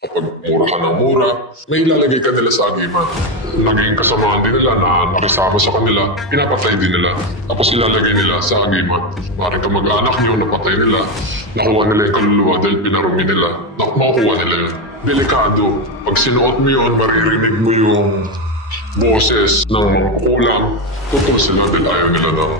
Kapag mura ka ng mura, may ilalagay ka nila sa agimat. Naging kasamaan din nila na nakasama sa kanila, pinapatay din nila. Tapos ilalagay nila sa agimat. Maring kamag-anak nyo, napatay nila. Nakuha nila yung kaluluwa dahil pinarumi nila. Makukuha nila yun. Delikado. Pag sinuot mo yun, maririnig mo yung boses ng mga kulang. Totoo sila dahil ayaw nila ng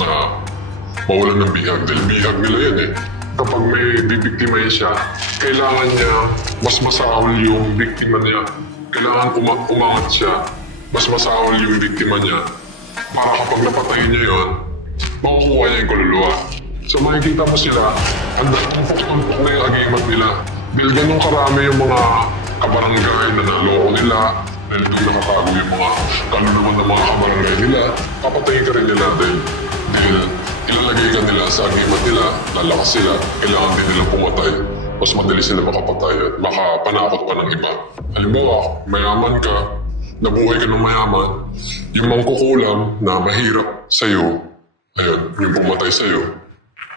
mawalan ng bihag. Dahil bihag nila yun eh. Kapag may bibiktimahin siya, kailangan niya mas masahol yung biktima niya. Kailangan umangat siya, mas masahol yung biktima niya. Para kapag napatayin niya yun, makukuha niya yung kaluluwa. So makikita mo sila, ang tumpok-tumpok na yung agimat nila. Dahil ganun karami yung mga kabarangay na naloko nila, dahil doon nakatago yung mga kaluluwa ng mga kabarangay nila, papatayin ka rin nila dahil ilalagay ka nila sa agimat nila, lalakas sila, kailangan din nila pumatay. Mas madali sila makapatay at makapanakot pa ng iba. Halimbawa, mayaman ka, nabuhay ka ng mayaman, yung mangkukulam na mahirap sa'yo, ayun, yung pumatay sa'yo,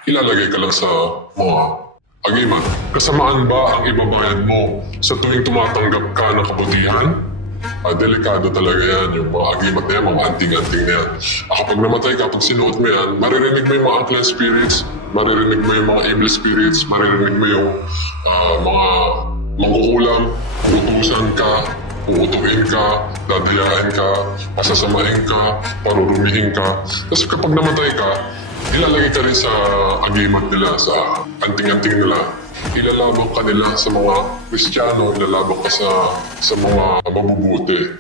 ilalagay ka lang sa mga agimat. Kasamaan ba ang ibabayad mo sa tuwing tumatanggap ka ng kabutihan? Delikado talaga yan, yung mga agimat na yan, mga anting-anting na yan. Kapag namatay ka, pag sinuot mo yan, maririnig mo yung mga unclean spirits, maririnig mo yung mga evil spirits, maririnig mo yung mga mangkukulam, utusan ka, uutuin ka, dadayain ka, pasasamahin ka, parurumihin ka. Tapos kapag namatay ka, ilalagay ka rin sa agimat nila, sa anting-anting nila. Ilalabang ka nila sa mga Kristiyano, ilalabang ka sa mga mabubuti.